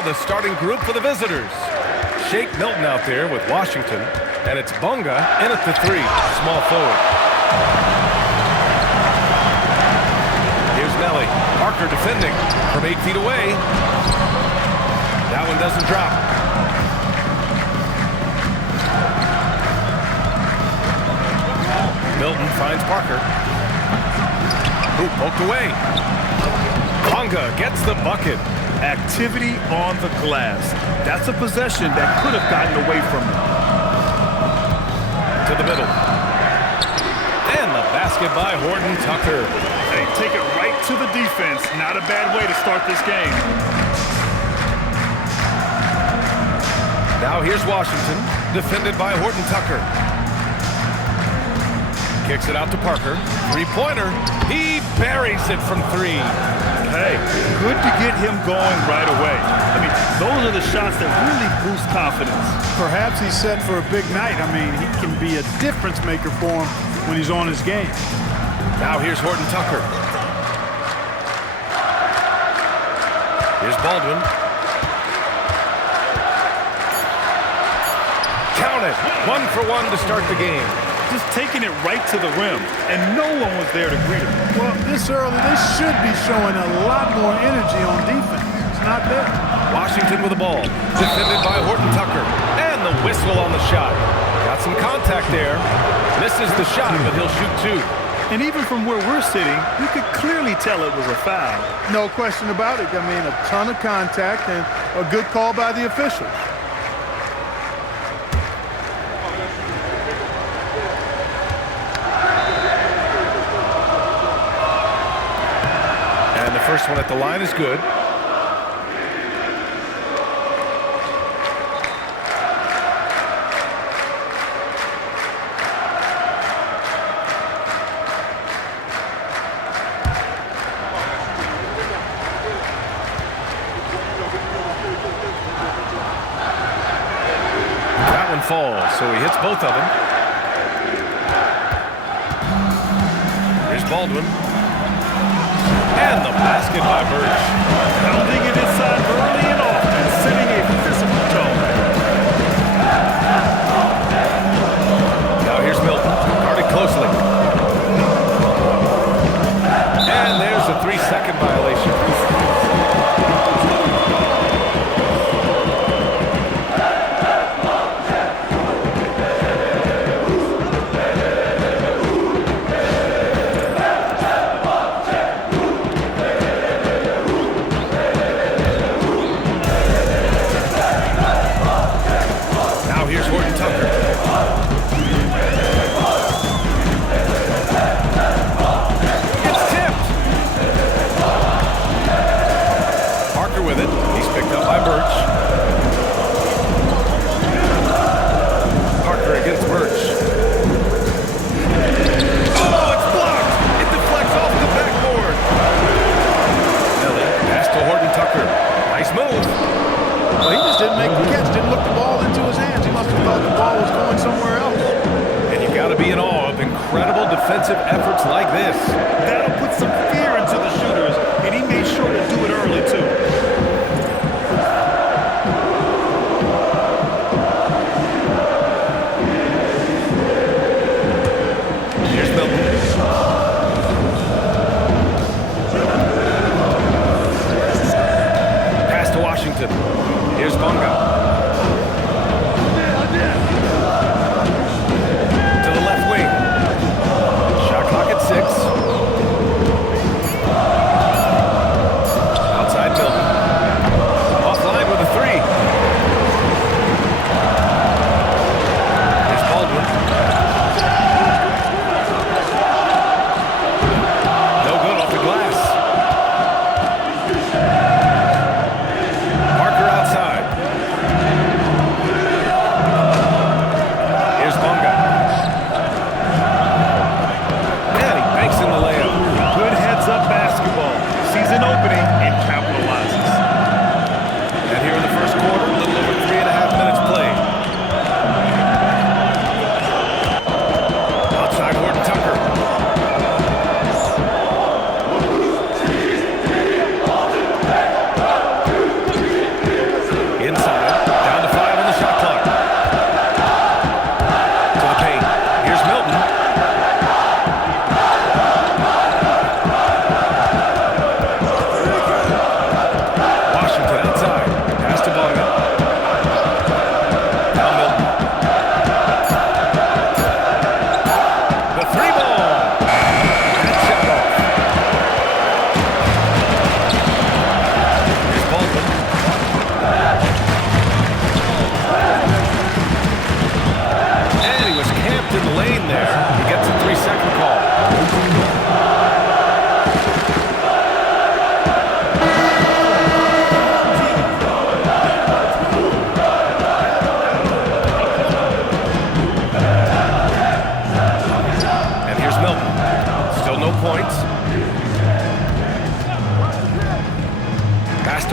Now the starting group for the visitors. Shake Milton out there with Washington, and it's Bonga in at the 3, small forward. Here's Nelly. Parker defending from 8 feet away. That one doesn't drop. Milton finds Parker. Hoop poked away. Bonga gets the bucket. Activity on the glass. That's a possession that could have gotten away from him. To the middle. And the basket by Horton Tucker. Hey, take it right to the defense. Not a bad way to start this game. Now here's Washington, defended by Horton Tucker. Kicks it out to Parker. Three-pointer. He buries it from 3. Hey, good to get him going right away. I mean, those are the shots that really boost confidence. Perhaps he's set for a big night. I mean, he can be a difference maker for him when he's on his game. Now here's Horton Tucker. Here's Baldwin. Count it. 1 for 1 to start the game. Just taking it right to the rim, and no one was there to greet him. Well, this early, they should be showing a lot more energy on defense. It's not there. Washington with the ball. Defended by Horton Tucker. And the whistle on the shot. Got some contact there. Misses the shot, but he'll shoot 2. And even from where we're sitting, you could clearly tell it was a foul. No question about it. I mean, a ton of contact and a good call by the officials. And the first one at the line is good. Falls, so he hits both of them. Here's Baldwin. And the basket by Birch. Pounding it inside early and often, setting a physical tone. Now here's Milton, guarded closely. And there's a 3-second violation. Defensive efforts like this. That'll put some fear into the shooters, and he made sure to do it early, too. Here's Milton. Pass to Washington. Here's Bonga. Outside Milton.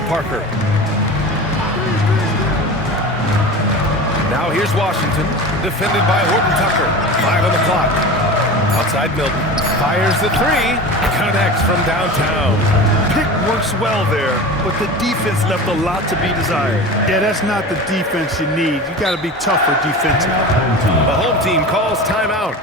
Parker. Now here's Washington, defended by Horton Tucker. 5 on the clock. Outside Milton. Fires the three. Connects from downtown. Pick works well there, but the defense left a lot to be desired. Yeah, that's not the defense you need. You got to be tougher defensively. The home team calls timeout.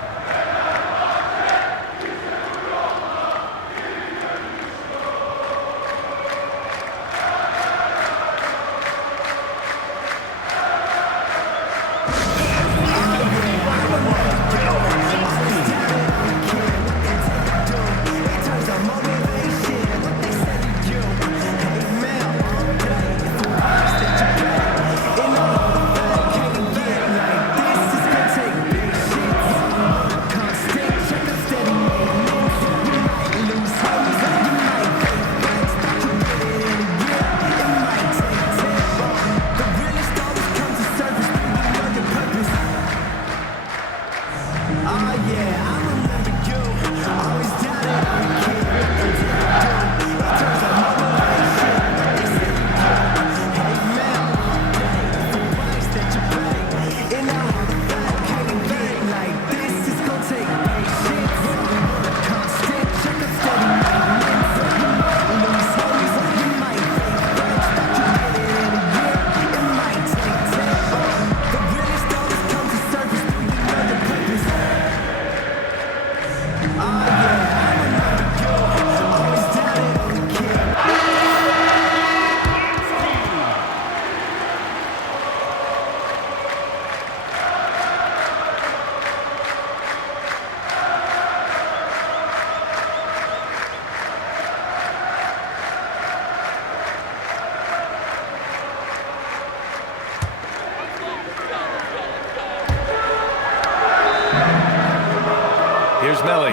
Here's Melli.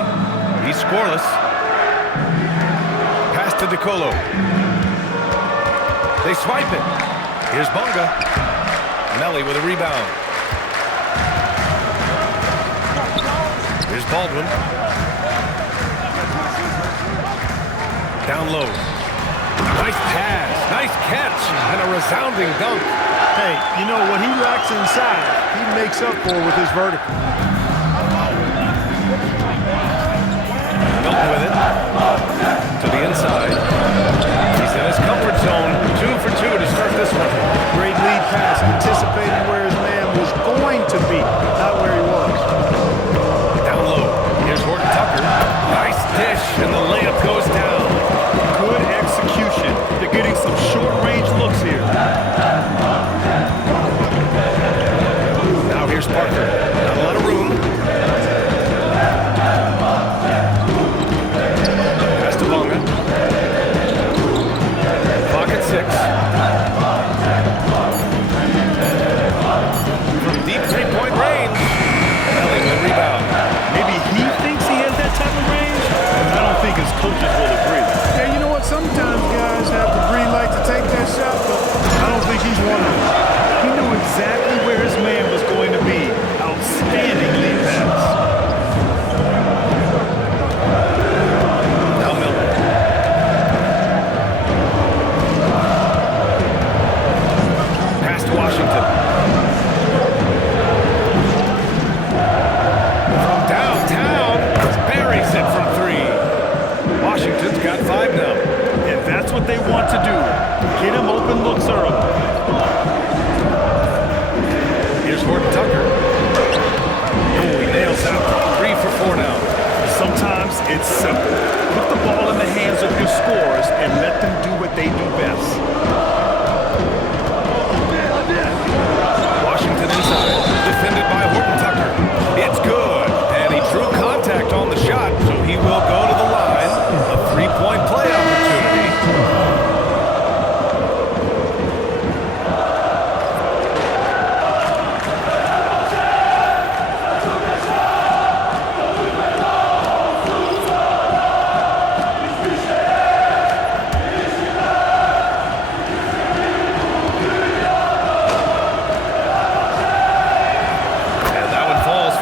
He's scoreless. Pass to DeColo. They swipe it. Here's Bonga. Melli with a rebound. Here's Baldwin. Down low. Nice pass. Nice catch. And a resounding dunk. Hey, you know, what he lacks inside, he makes up for with his vertical. Milton with it. To the inside. He's in his comfort zone. 2 for 2 to start this one. Great lead pass, anticipating where his man was going to be, not where he was. Down low. Here's Horton Tucker. Nice dish, and the layup goes down. Good execution. They're getting some short-range looks here. Now here's Parker. Not a lot of room. Pass to Bonga. Clock at 6. From deep three-point range. Melli with a rebound. Maybe he thinks he has that type of range. I don't think his coaches will agree. Yeah, you know what? Sometimes guys have the green light to take that shot, but I don't think he's one of them. He knew exactly where his man was going to be. Outstanding lead pass. Now Milton. Pass to Washington. From downtown, buries it from 3. Washington's got 5 now. And that's what they want to do. Get him open looks early. Here's Horton Tucker. Oh, he nails out. 3 for 4 now. Sometimes it's simple. Put the ball in the hands of your scorers and let them do what they do best. Washington inside. Defended by Horton Tucker. It's good. And he drew contact on the shot, so he will go to the line. A 3-point play opportunity.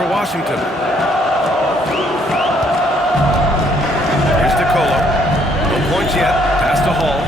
Washington. Here's DeColo. No points yet. Pass to Hall.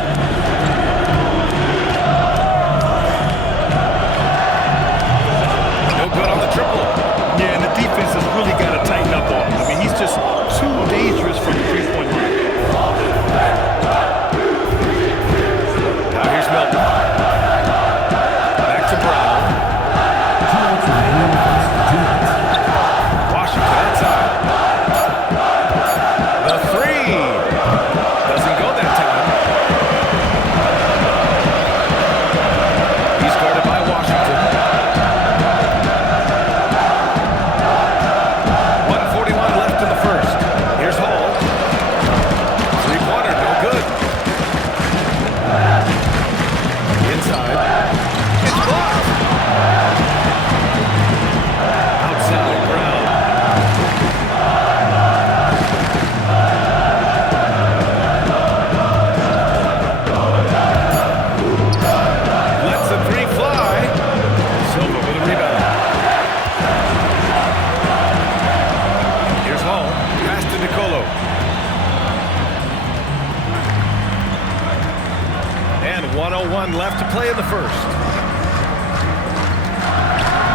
1:01 left to play in the first.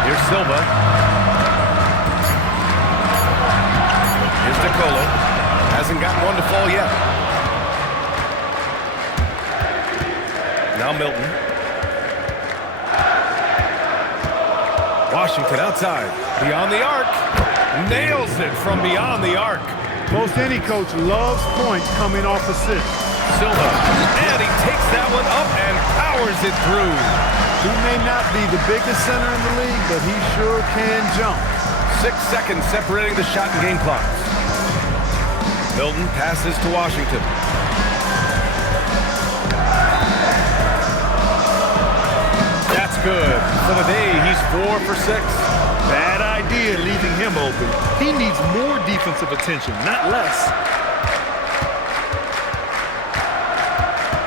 Here's Silva. Here's DeColo. Hasn't gotten one to fall yet. Now Milton. Washington outside. Beyond the arc. Nails it from beyond the arc. Most any coach loves points coming off assists. Silva. And he takes that one up and powers it through. He may not be the biggest center in the league, but he sure can jump. 6 seconds separating the shot and game clocks. Milton passes to Washington. That's good. For the day, he's 4 for 6. Bad idea leaving him open. He needs more defensive attention, not less.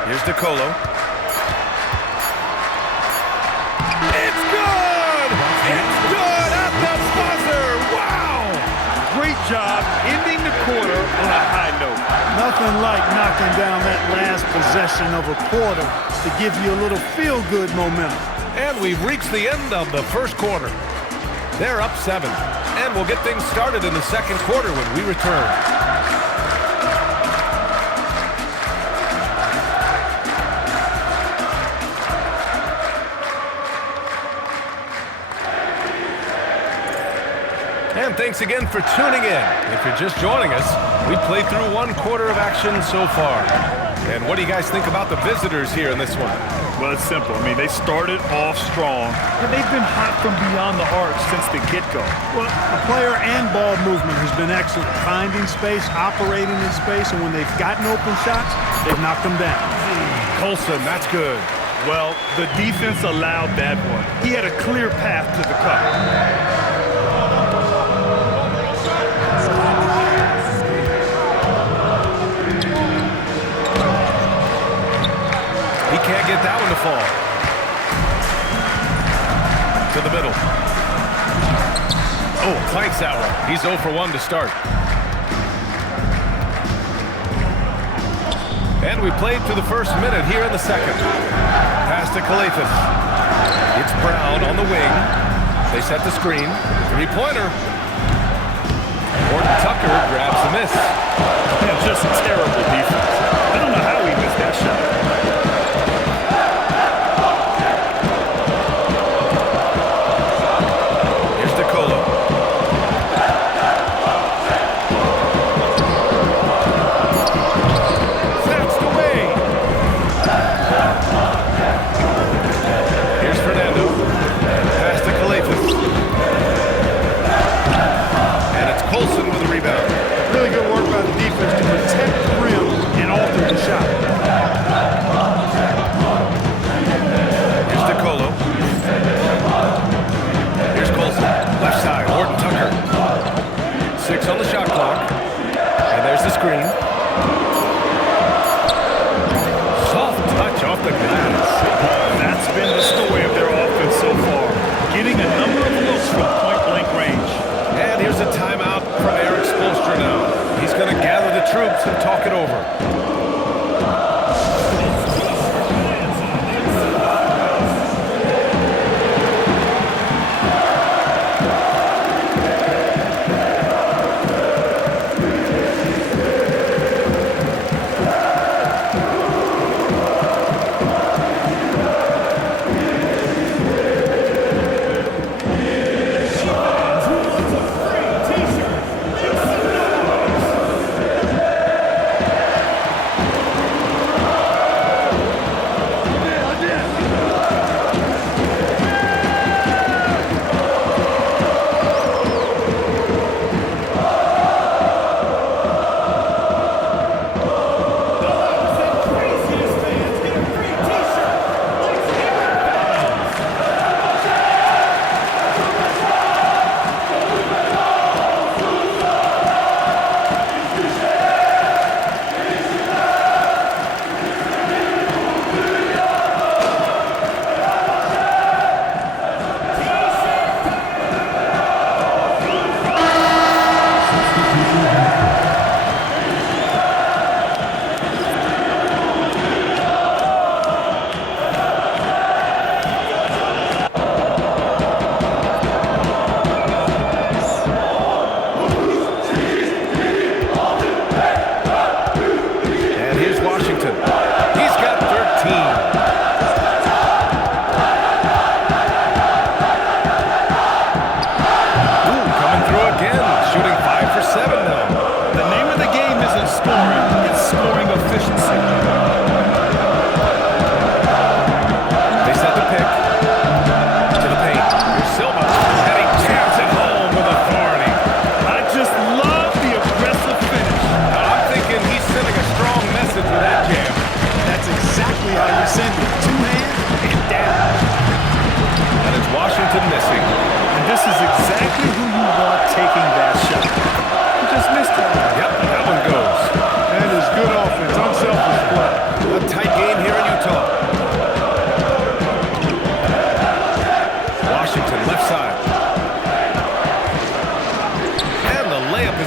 Here's DeColo. It's good! It's good at the buzzer! Wow! Great job ending the quarter on a high note. Nothing like knocking down that last possession of a quarter to give you a little feel-good momentum. And we've reached the end of the first quarter. They're up 7. And we'll get things started in the second quarter when we return. And thanks again for tuning in. If you're just joining us, we've played through 1 quarter of action so far. And what do you guys think about the visitors here in this one? Well, it's simple. I mean, they started off strong, and they've been hot from beyond the arc since the get-go. Well, the player and ball movement has been excellent. Finding space, operating in space, and when they've gotten open shots, they've knocked them down. Colson, that's good. Well, the defense allowed that one. He had a clear path to the cup. Can't get that one to fall. To the middle. Oh, clanks that one. He's 0 for 1 to start. And we played through the first minute here in the second. Pass to Kalafis. It's Brown on the wing. They set the screen. 3-pointer. Gordon Tucker grabs the miss. Man, just a terrible defense. I don't know how he missed that shot. On the shot clock. And there's the screen. Soft touch off the glass. That's been the story of their offense so far. Getting a number of looks from point-blank range. And here's a timeout from Eric Spoelstra now. He's going to gather the troops and talk it over.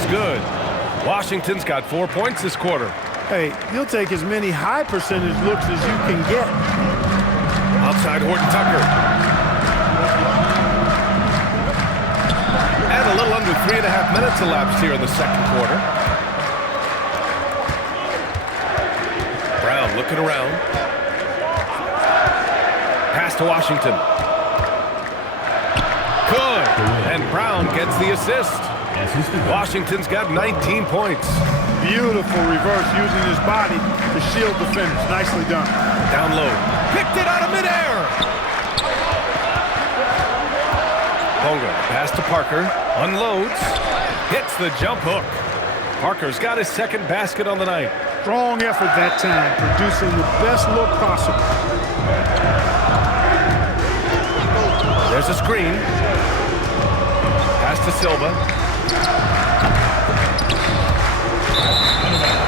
is good. Washington's got 4 points this quarter. Hey, you'll take as many high percentage looks as you can get. Outside Horton Tucker. And a little under 3.5 minutes elapsed here in the second quarter. Brown looking around. Pass to Washington. Good. And Brown gets the assist. Washington's got 19 points. Beautiful reverse using his body to shield the finish. Nicely done. Down low. Picked it out of midair. Bonga pass to Parker. Unloads. Hits the jump hook. Parker's got his second basket on the night. Strong effort that time, producing the best look possible. There's a screen. Pass to Silva.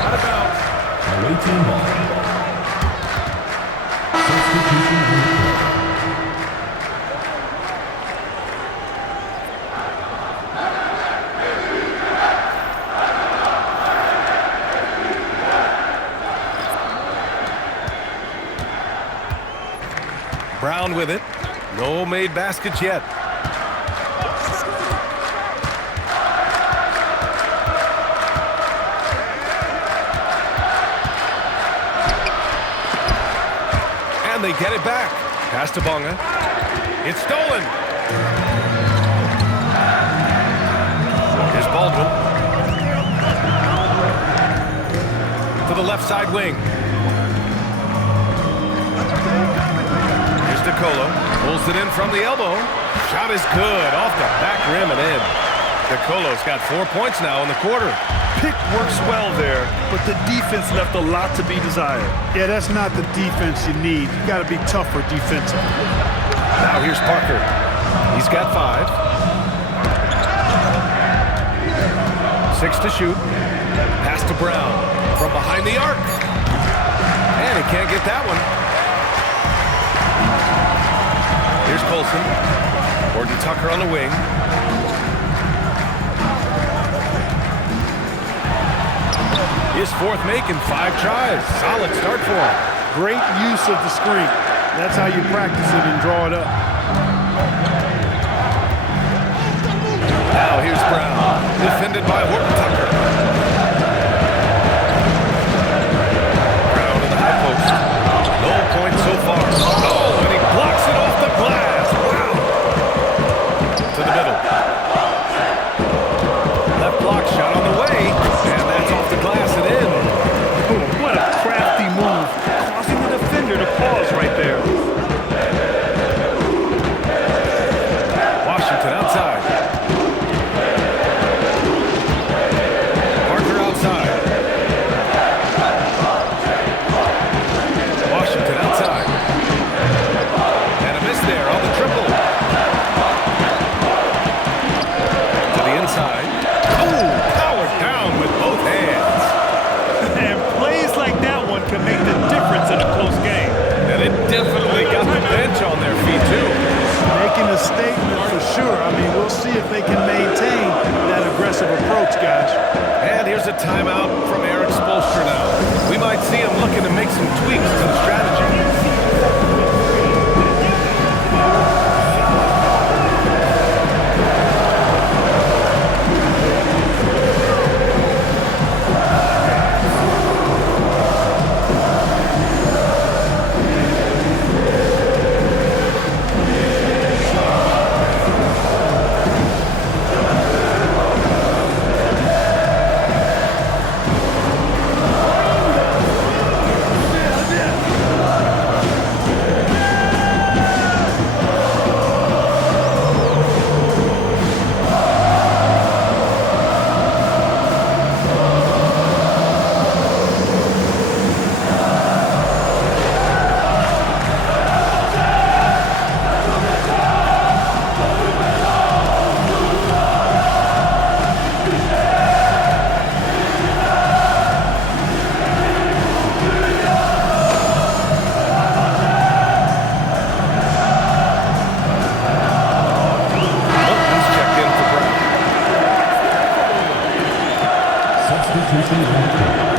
Out of bounds. Away team ball. Substitution rule. Brown with it. No made baskets yet. And they get it back. Pass to Bonga. It's stolen. Here's Baldwin. To the left side wing. Here's DeColo. Pulls it in from the elbow. Shot is good. Off the back rim and in. DeColo's got 4 points now in the quarter. Pick works well there, but the defense left a lot to be desired. Yeah, that's not the defense you need. You got to be tougher defensively. Now here's Parker. He's got 5. 6 to shoot. Pass to Brown from behind the arc. And he can't get that one. Here's Colson. Horton Tucker on the wing. His fourth make in 5 tries. Solid start for him. Great use of the screen. That's how you practice it and draw it up. Now here's Brown. Defended by Horton Tucker. Brown in the high post. No points so far. Oh, and he blocks it off the glass. Wow. To the middle. Left block shot on the way. And that's off the glass and in. Oh, what a crafty move, causing the defender to pause right there. Washington outside. Parker outside. Washington outside. And a miss there on the triple. To the inside. Oh, powered down with both hands. And plays like that one can make the difference in a close game. And it definitely got the bench on their feet, too. Making a statement for sure. I mean, we'll see if they can maintain that aggressive approach, guys. And here's a timeout from Eric Spoelstra now. We might see him looking to make some tweaks to the strategy. substitution on the court.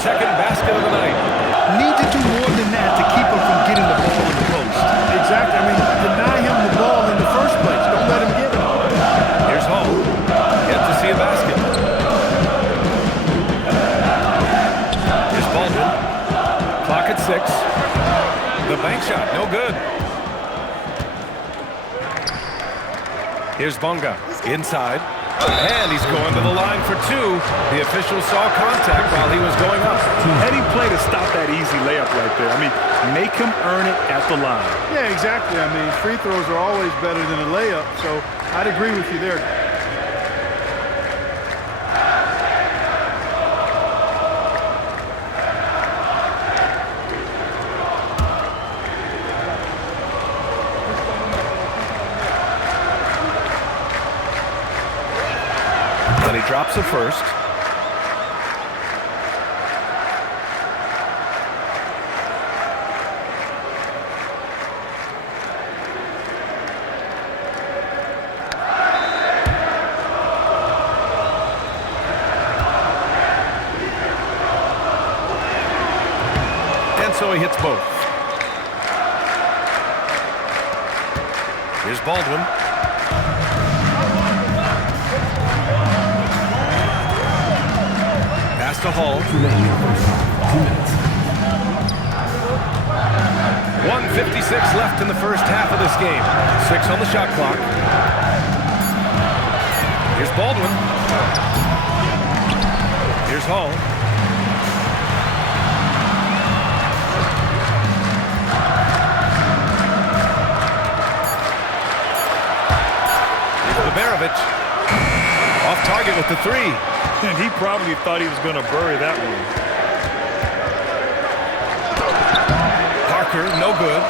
Second basket of the night. Need to do more than that to keep him from getting the ball in the post. Exactly. I mean, deny him the ball in the first place. Don't let him get it. Here's Hall. Yet to see a basket. Here's Baldwin. Clock at 6. The bank shot, no good. Here's Bonga. Inside. And he's going to the line for 2. The official saw contact while he was going up. Heady play to stop that easy layup right there. I mean, make him earn it at the line. Yeah, exactly. I mean, free throws are always better than a layup, so I'd agree with you there. And he drops it first. And so he hits both. Here's Baldwin. Pass to Hall. 2 minutes. 1:56 left in the first half of this game. 6 on the shot clock. Here's Baldwin. Here's Hall. Here's Babarovic. Off target with the 3. And he probably thought he was going to bury that one. Parker, no good.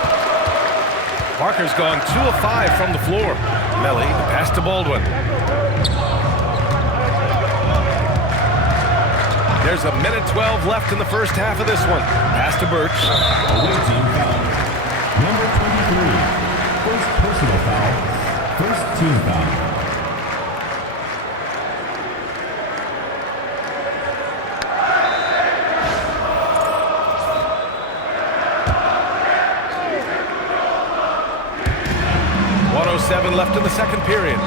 Parker's gone 2 of 5 from the floor. Melly, the pass to Baldwin. There's a minute 12 left in the first half of this one. Pass to Birch. Away team foul. Number 23. First personal foul. First team foul. .07 left in the second period.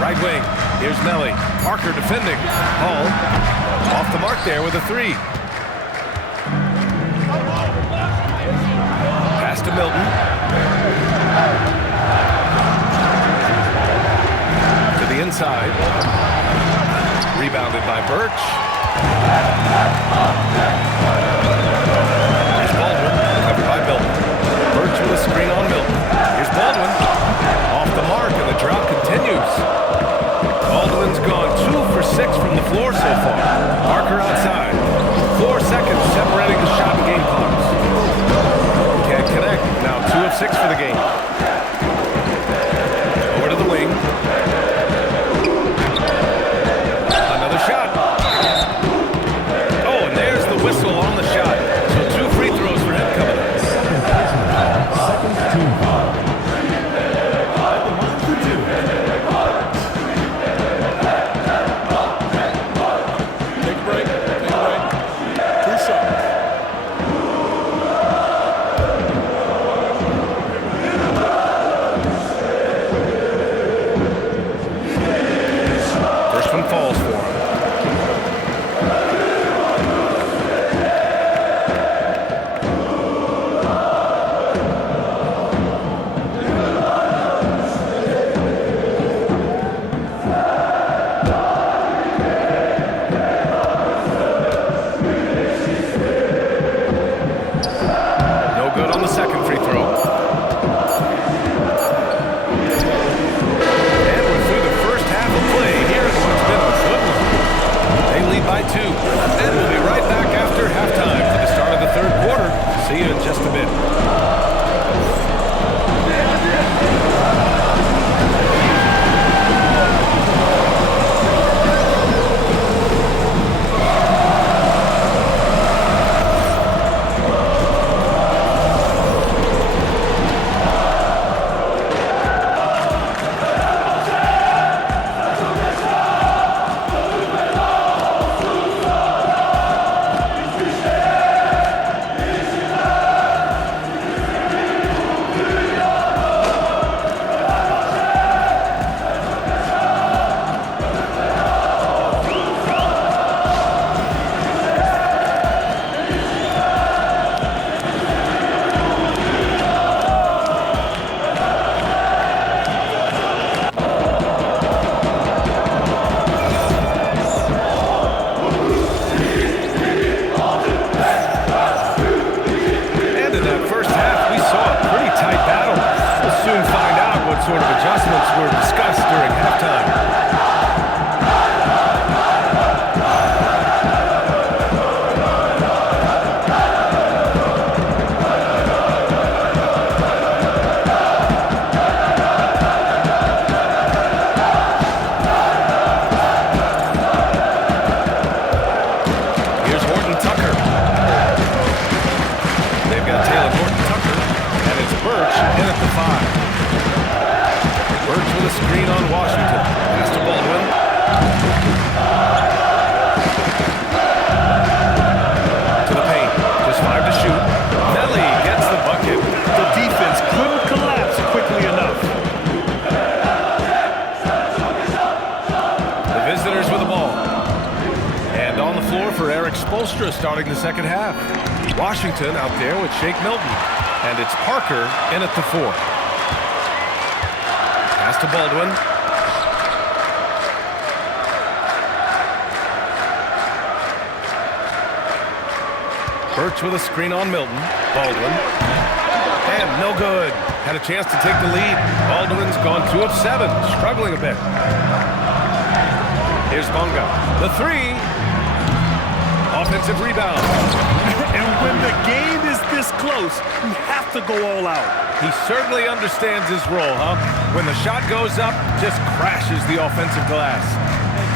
Right wing. Here's Melly. Parker defending. Hall off the mark there with a 3. Pass to Milton. To the inside. Rebounded by Birch. Here's Baldwin. Covered by Milton. Birch with a screen on Milton. Here's Baldwin. Off the mark, and the drought continues. Baldwin's gone 2 for 6 from the floor so far. Parker outside. 4 seconds separating the shot and game clocks. Can't connect. Now 2 of 6 for the game. Over to the wing. Another shot. Oh, and there's the whistle on the shot. See you in just a bit. Sort of adjustments were discussed during halftime. Here's Horton-Tucker. They've got Taylor Horton-Tucker, and it's Birch in at the 5. Birch with a screen on Washington. Pass to Baldwin. To the paint. Just 5 to shoot. Nelly gets the bucket. The defense couldn't collapse quickly enough. The visitors with the ball. And on the floor for Eric Spoelstra starting the second half. Washington out there with Shake Milton. And it's Parker in at the 4. Pass to Baldwin. Birch with a screen on Milton. Baldwin. And no good. Had a chance to take the lead. Baldwin's gone 2 of 7. Struggling a bit. Here's Bonga. The 3. Offensive rebound. And when the game is this close, you have to go all out. He certainly understands his role, huh? When the shot goes up, just crashes the offensive glass.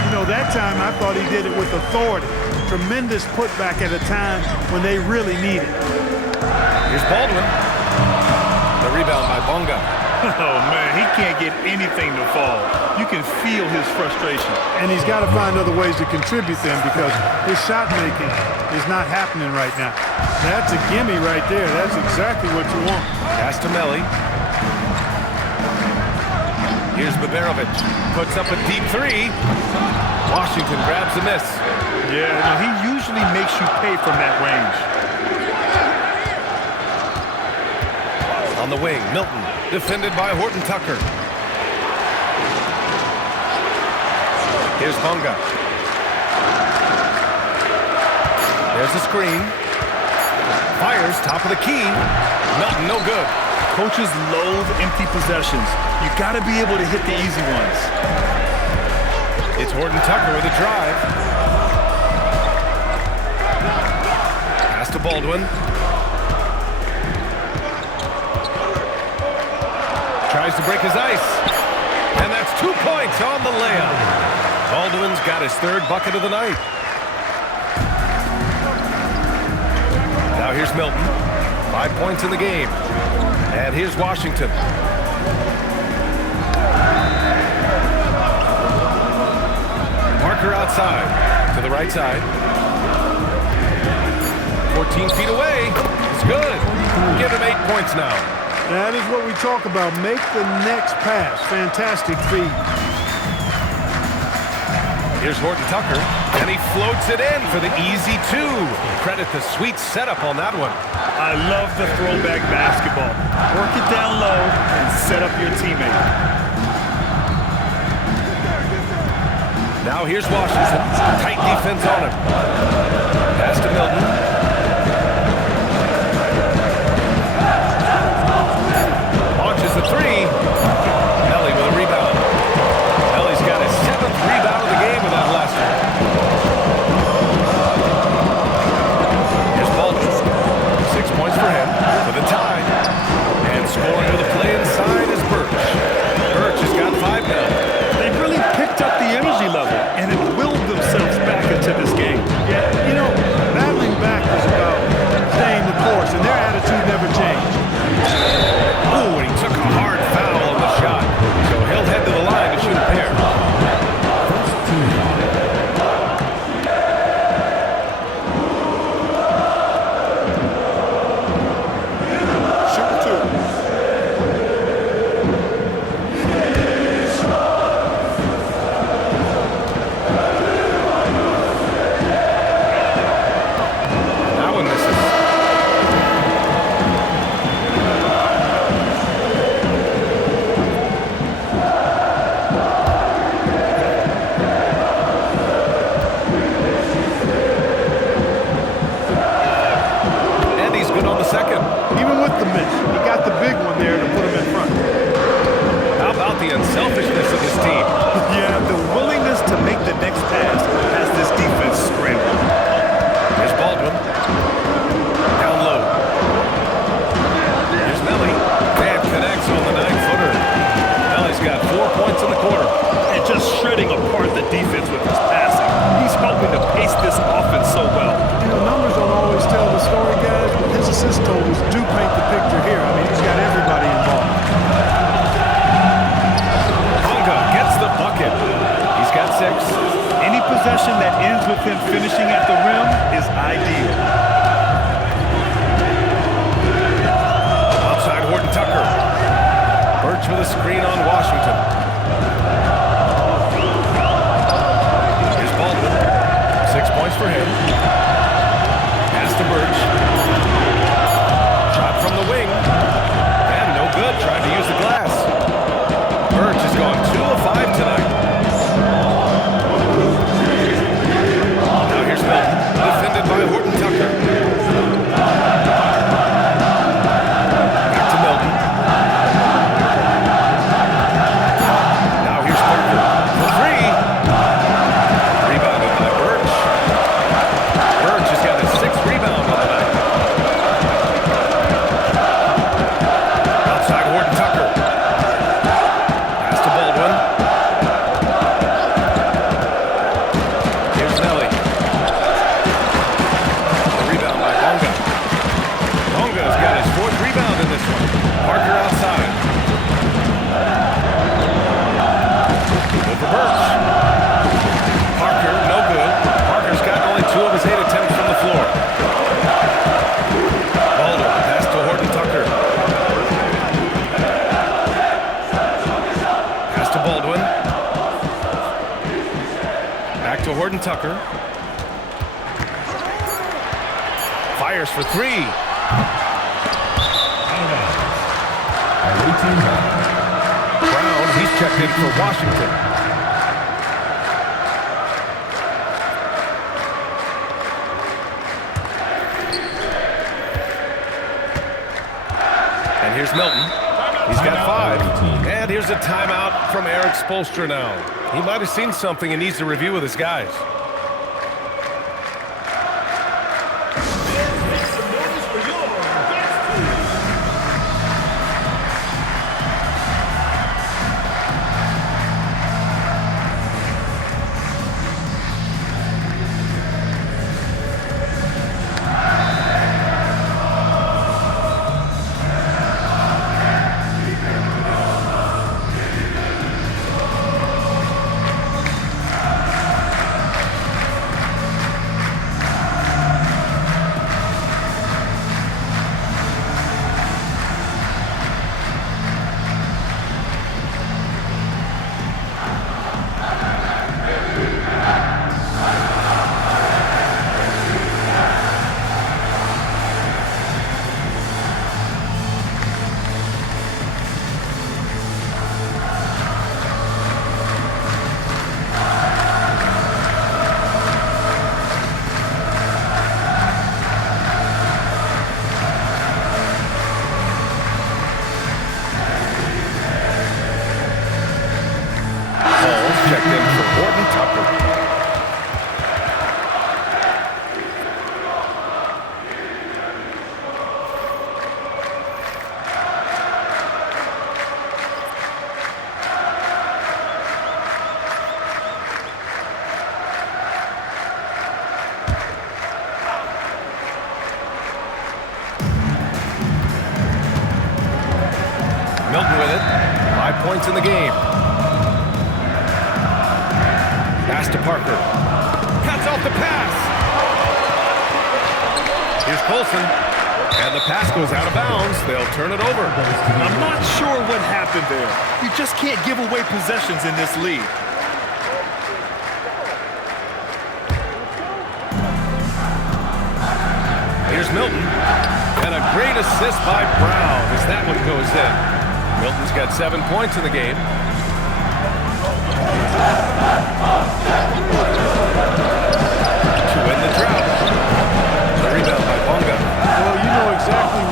You know, that time I thought he did it with authority. Tremendous putback at a time when they really need it. Here's Baldwin. The rebound by Bonga. Oh, man, he can't get anything to fall. You can feel his frustration. And he's got to find other ways to contribute them because his shot making is not happening right now. That's a gimme right there. That's exactly what you want. Pass to Melly. Here's Baberovic. Puts up a deep 3. Washington grabs the miss. Yeah, no, he usually makes you pay from that range. On the wing, Milton. Defended by Horton-Tucker. Here's Bonga. There's a screen. Fires, top of the key. Milton, no good. Coaches loathe empty possessions. You got to be able to hit the easy ones. It's Horton-Tucker with a drive. Pass to Baldwin. Tries to break his ice. And that's 2 points on the layup. Baldwin's got his 3rd bucket of the night. Now here's Milton. 5 points in the game. And here's Washington. Parker outside. To the right side. 14 feet away. It's good. Give him 8 points now. That is what we talk about. Make the next pass. Fantastic feed. Here's Horton-Tucker, and he floats it in for the easy 2. Credit the sweet setup on that one. I love the throwback basketball. Work it down low and set up your teammate. Now here's Washington. Tight defense on him. Pass to Milton. Launches the 3. Melly with a rebound. Melly's got his 7th rebound of the game with that last one. Here's Baldwin. 6 points second. Even with the miss, he got the big one there to put him in front. How about the unselfishness of this team? Yeah, the willingness to make the next pass has this defense scrambling. Here's Baldwin. Down low. Here's Melly. And connects on the 9-footer. Melly's got 4 points in the quarter. And just shredding apart the defense with his passing. He's helping to pace this offense so well. You know, numbers don't always tell the story, guys, but his assist totals do paint the picture here. I mean, he's got everybody involved. Bonga gets the bucket. He's got 6. Any possession that ends with him finishing at the rim is ideal. Outside Horton Tucker. Birch with a screen on Washington. Here's Baldwin. 6 points for him. Pass to Birch. Shot from the wing. And no good. Tried to use the glass. Birch has gone 2 of 5 tonight. Now here's Milton. Defended by Horton Tucker. Back to Milton. Now here's Parker for 3. Rebounded by Birch. Birch has got a 6th rebound on the night. Outside Horton Tucker. Pass to Baldwin. Here's Nelly. The rebound by Bonga. Bonga's got his 4th rebound in this one. Parker outside. Over Birch. Parker, no good. Parker's got only 2 of his 8 attempts from the floor. Baldwin, pass to Horton Tucker. Pass to Baldwin. Back to Horton Tucker. Fires for 3. Brown, he's checked in for Washington. And here's Milton. He's got 5. And here's a timeout from Eric Spoelstra now. He might have seen something and needs to review with his guys. Checked in for Horton Tucker. Milton with it. 5 points in the game. Pass to Parker. Cuts off the pass. Here's Colson. And the pass goes out of bounds. They'll turn it over. I'm not sure what happened there. You just can't give away possessions in this league. Here's Milton. And a great assist by Brown as that one goes in. Milton's got 7 points in the game. To win the drought. The rebound by Bonga. Well, you know exactly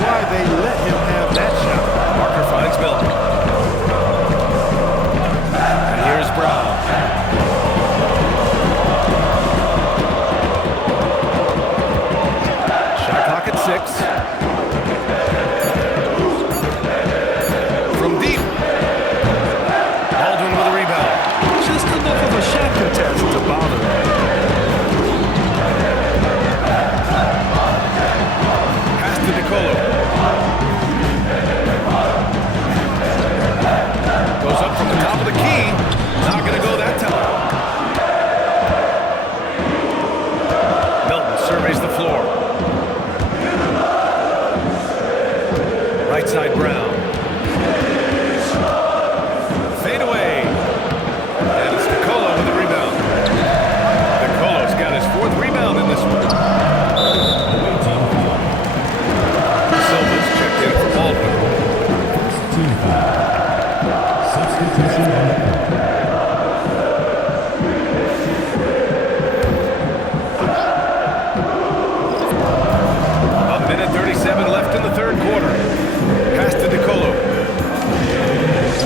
Right side Brown. Fade away. And it's DeColo with the rebound. DeColo's got his 4th rebound in this one. Silva's checked in for Baldwin. Substitution on the court. A minute 37 left in the 3rd quarter. Pass to DeColo.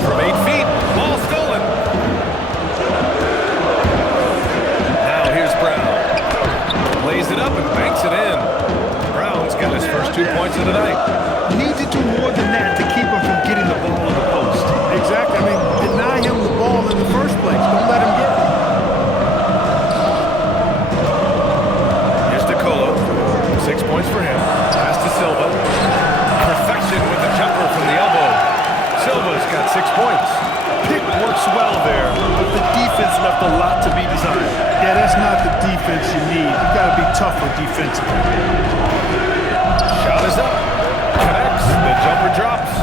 From 8 feet, ball stolen. Now here's Brown. Lays it up and banks it in. Brown's got his first 2 points of the night. Need to do more than that to keep him from getting the ball in the post. Exactly. I mean, deny him the ball in the first place. Don't let him get it. Here's DeColo. 6 points for him. Pass to Silva. Perfection with the jumper from the elbow. Silva's got 6 points. Pick works well there, but the defense left a lot to be desired. Yeah, that's not the defense you need. You got to be tougher defensively. Shot is up. Connects. The jumper drops.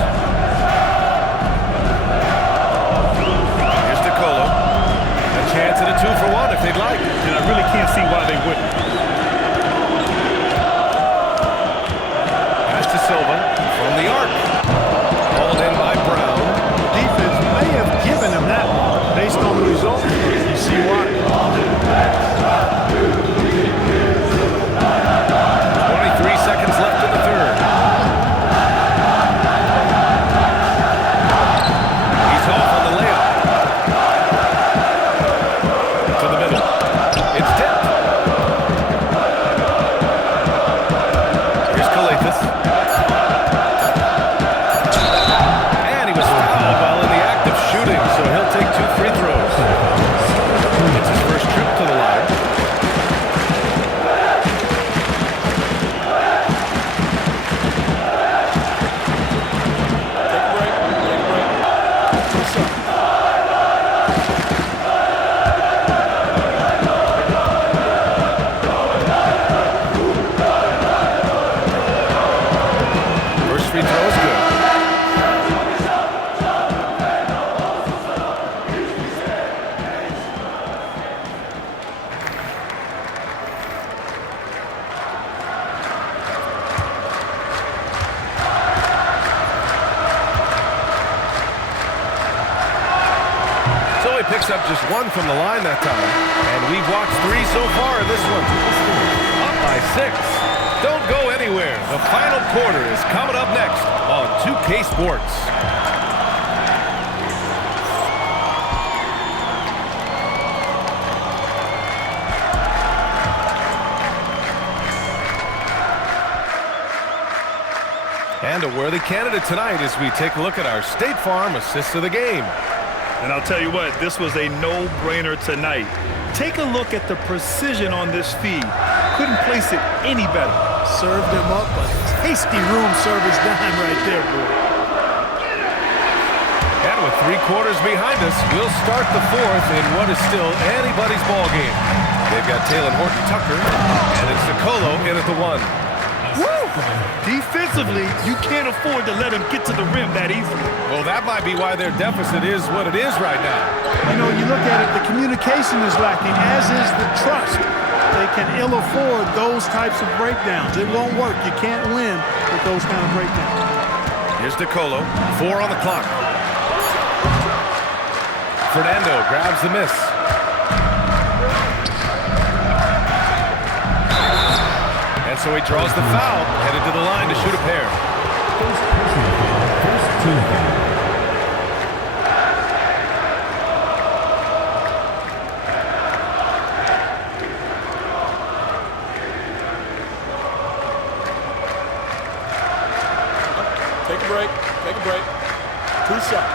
Here's DeColo. A chance at a 2-for-1 if they'd like. And I really can't see why they wouldn't. Pass to Silva from the arc. Hauled in by Brown. Defense may have given him that one based on the result. You see why. 23 seconds left in the 3rd. He's off on the layup. To the middle. It's tipped. Here's Kalathis. And he was fouled while in the act of shooting, so he'll take 2 free throws. It's his first trip to the line. First free throw is good. So he picks up just 1 from the line that time. And we've watched 3 so far in this one. Up by 6. Don't go anywhere. The final quarter is coming up next on 2K Sports. And a worthy candidate tonight as we take a look at our State Farm assists of the game. And I'll tell you what, this was a no-brainer tonight. Take a look at the precision on this feed. Couldn't place it any better. Served him up a tasty room service dime right there, boy. And with 3 quarters behind us, we'll start the 4th in what is still anybody's ball game. They've got Taylor Horton-Tucker, and it's DeColo in at the 1. Woo! Defensively, you can't afford to let him get to the rim that easily. Well, that might be why their deficit is what it is right now. You know, you look at it, the communication is lacking, as is the trust. They can ill afford those types of breakdowns. It won't work. You can't win with those kind of breakdowns. Here's DeColo, 4 on the clock. Fernando grabs the miss. And so he draws the foul, headed to the line to shoot a pair. First personal foul, first team foul. Take a break. Take a break. 2 shots.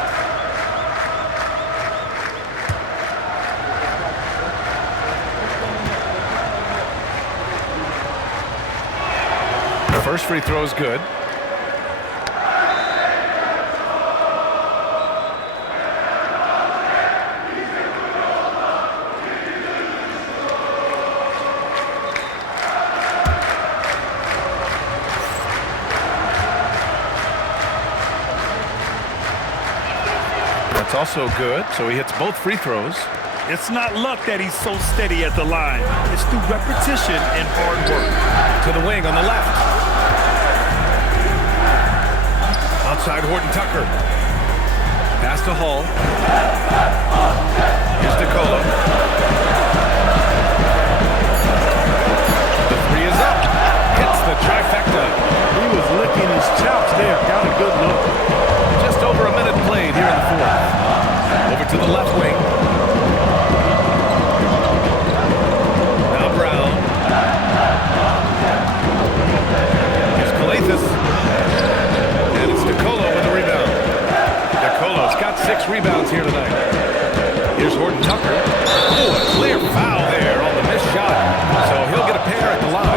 The first free throw is good. That's also good, so he hits both free throws. It's not luck that he's so steady at the line. It's through repetition and hard work. To the wing on the left. Outside Horton Tucker. Pass to Hall. Here's DeColo. The three is up. Hits the trifecta. He was licking his chops there. Got a good look. Just over a minute played here in the fourth. Over to the left wing. Now Brown. Here's Calathis. And it's DeColo with a rebound. DeColo's got 6 rebounds here tonight. Here's Horton Tucker. Oh, a clear foul there on the missed shot. So he'll get a pair at the line.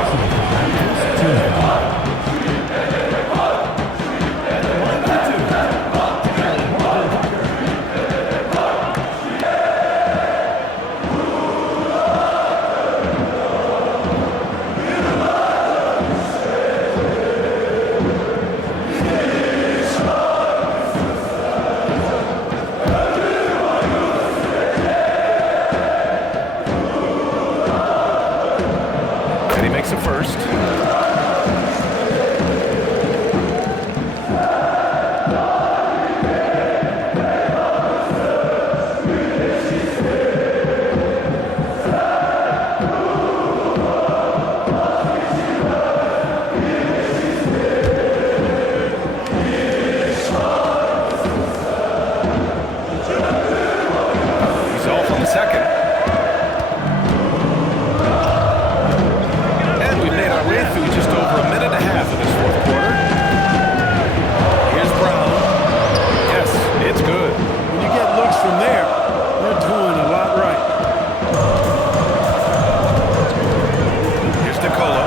First. He's off on the second. Through just over a minute and a half of this fourth quarter. Here's Brown. Yes, it's good. When you get looks from there, they're doing a lot right. Here's DeColo.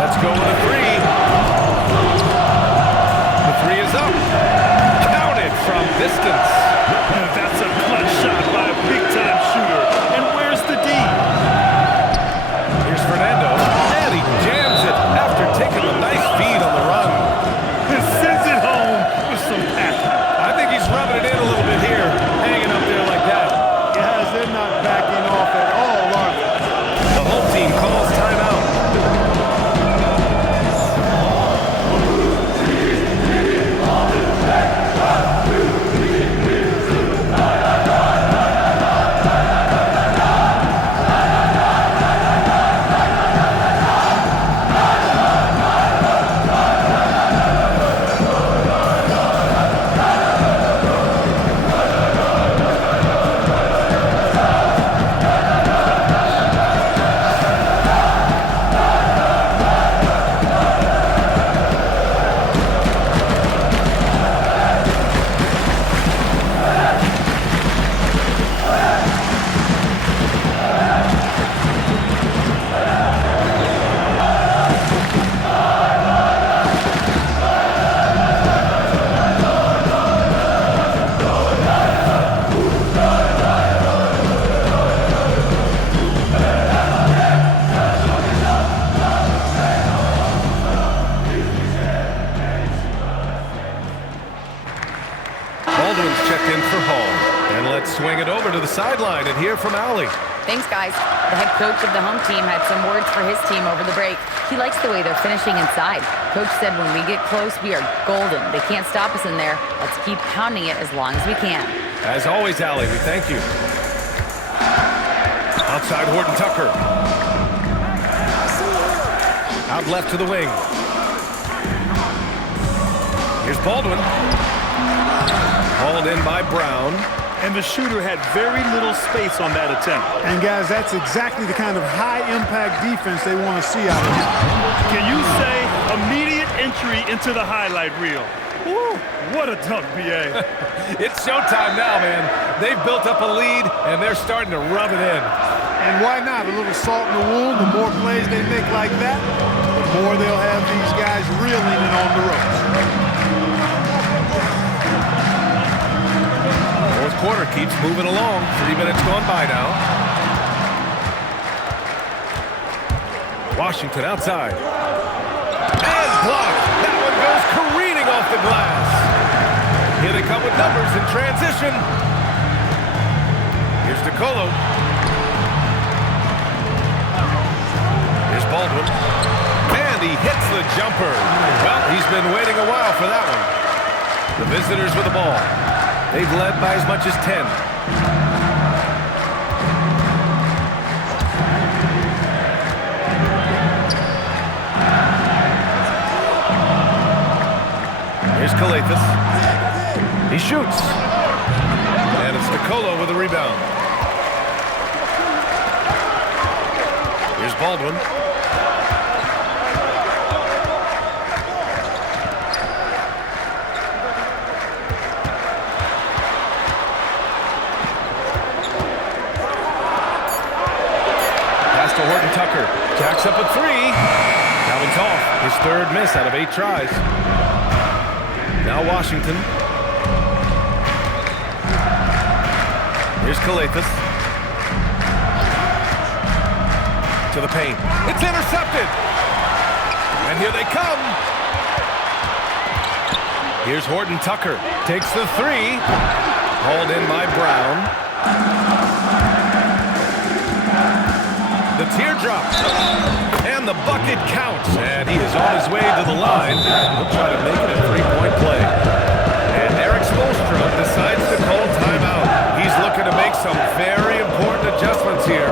Let's go with a three. The three is up. Counted from distance. That's a clutch shot by a big-time shooter. And where's the D? Here's Fernando. And he jams it after taking a nice feed on the run. And sends it home with some passion. I think he's rubbing it in a little bit here, hanging up there like that. Guys, they're not backing off at all, are they? The home team calls timeout. Swing it over to the sideline and hear from Allie. Thanks, guys. The head coach of the home team had some words for his team over the break. He likes the way they're finishing inside. Coach said when we get close, we are golden. They can't stop us in there. Let's keep pounding it as long as we can. As always, Allie, we thank you. Outside Horton Tucker. Out left to the wing. Here's Baldwin. Hauled in by Brown. And the shooter had very little space on that attempt. And guys, that's exactly the kind of high-impact defense they want to see out of him. Can you say immediate entry into the highlight reel? Woo, what a dunk, B.A. It's showtime now, man. They've built up a lead, and they're starting to rub it in. And why not? A little salt in the wound. The more plays they make like that, the more they'll have these guys reeling and on the ropes. Fourth quarter keeps moving along. 3 minutes gone by now. Washington outside. And blocked. That one goes careening off the glass. Here they come with numbers in transition. Here's DeColo. Here's Baldwin. And he hits the jumper. Well, he's been waiting a while for that one. The visitors with the ball. They've led by as much as 10. Here's Calathis. He shoots. And it's DeColo with a rebound. Here's Baldwin. Pass to Horton Tucker. Jacks up a three. Calvin's off. His third miss out of 8 tries. Now Washington. Here's Calathis. To the paint. It's intercepted. And here they come. Here's Horton Tucker. Takes the three. Hauled in by Brown. The teardrop. And the bucket counts. And he is on his way to the line. He'll try to make it a three-point play. And Eric Spoelstra decides to call timeout. He's looking to make some very important adjustments here.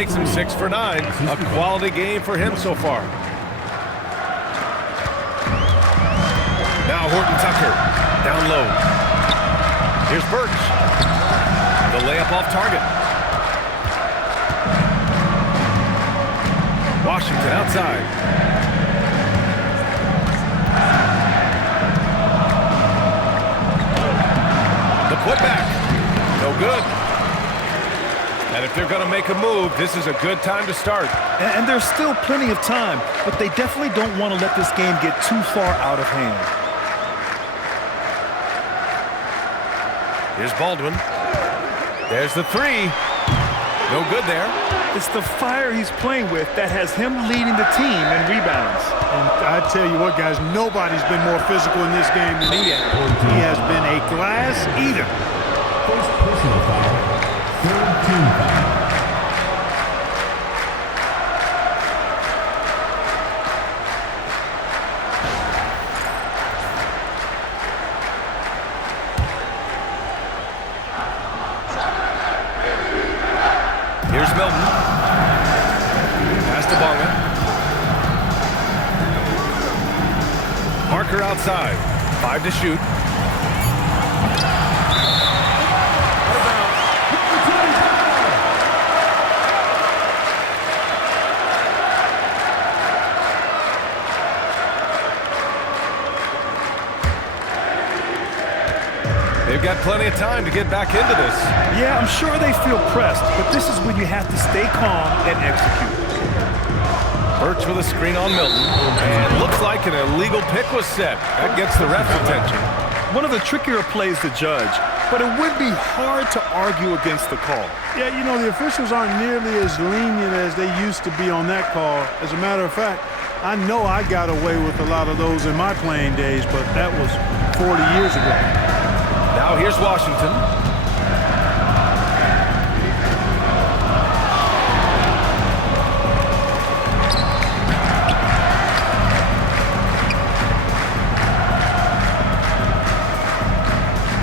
makes him 6 for 9. A quality game for him so far. Now Horton Tucker, down low. Here's Birch. The layup off target. Washington outside. The putback. No good. And if they're going to make a move, this is a good time to start. And there's still plenty of time, but they definitely don't want to let this game get too far out of hand. Here's Baldwin. There's the three. No good there. It's the fire he's playing with that has him leading the team in rebounds. And I tell you what, guys, nobody's been more physical in this game than he has. He has been a glass eater. First personal foul, third team foul. Here's Milton. Pass to Baldwin. Parker outside. 5 to shoot. They've got plenty of time to get back into this. Yeah, I'm sure they feel pressed, but this is when you have to stay calm and execute. Birch with a screen on Milton. And looks like an illegal pick was set. That gets the ref's attention. One of the trickier plays to judge, but it would be hard to argue against the call. Yeah, you know, the officials aren't nearly as lenient as they used to be on that call. As a matter of fact, I know I got away with a lot of those in my playing days, but that was 40 years ago. Now here's Washington.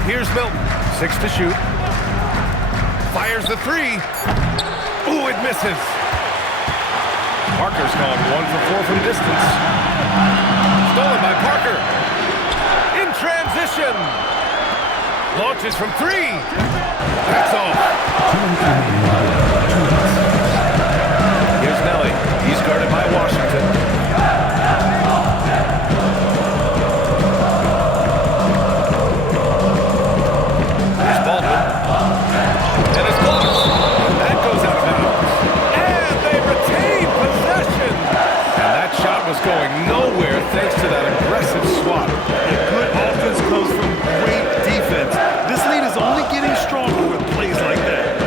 Here's Milton. 6 to shoot. Fires the three. Ooh, it misses. Parker's gone 1 for 4 from distance. Stolen by Parker. In transition. Launches from 3. That's off. Here's Nelly. He's guarded by Washington. Here's Baldwin. And it's blocked. That goes out of bounds. And they retain possession. And that shot was going nowhere thanks to that aggressive swat. Good offense comes from great defense. This lead is only getting stronger with plays like that.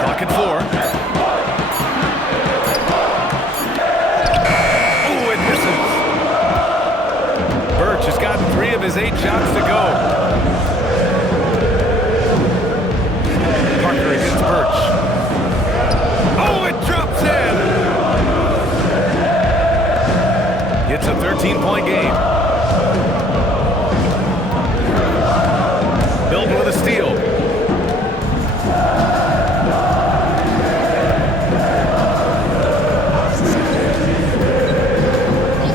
Clock at 4. Ooh, it misses. Birch has gotten 3 of his 8 shots to go. Parker against Birch. Oh, it drops in! It's a 13-point game. Milton with a steal.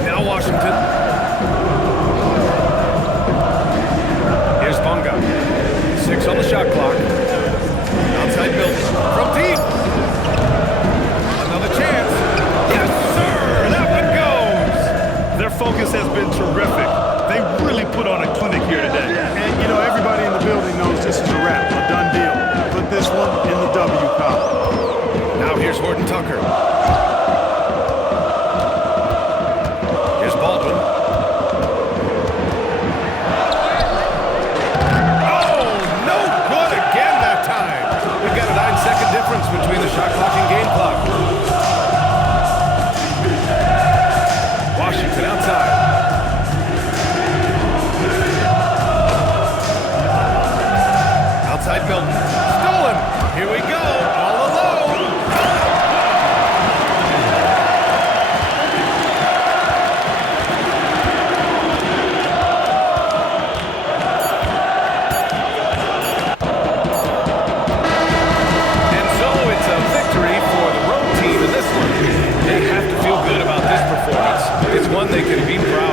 Now Washington. Here's Bunga. 6 on the shot clock. Outside Milton. From deep. Another chance. Yes, sir! That one goes! Their focus has been terrific. They really put on a clinic here today. And, you know, everybody in the building knows this is a wrap, a done deal. Put this one in the W column. Now here's Horton Tucker. Here's Baldwin. Oh, no good again that time. We've got a 9-second difference between the shot clock and game clock. Washington outside. Outside Milton. Stolen. Here we go. All alone. one they can be proud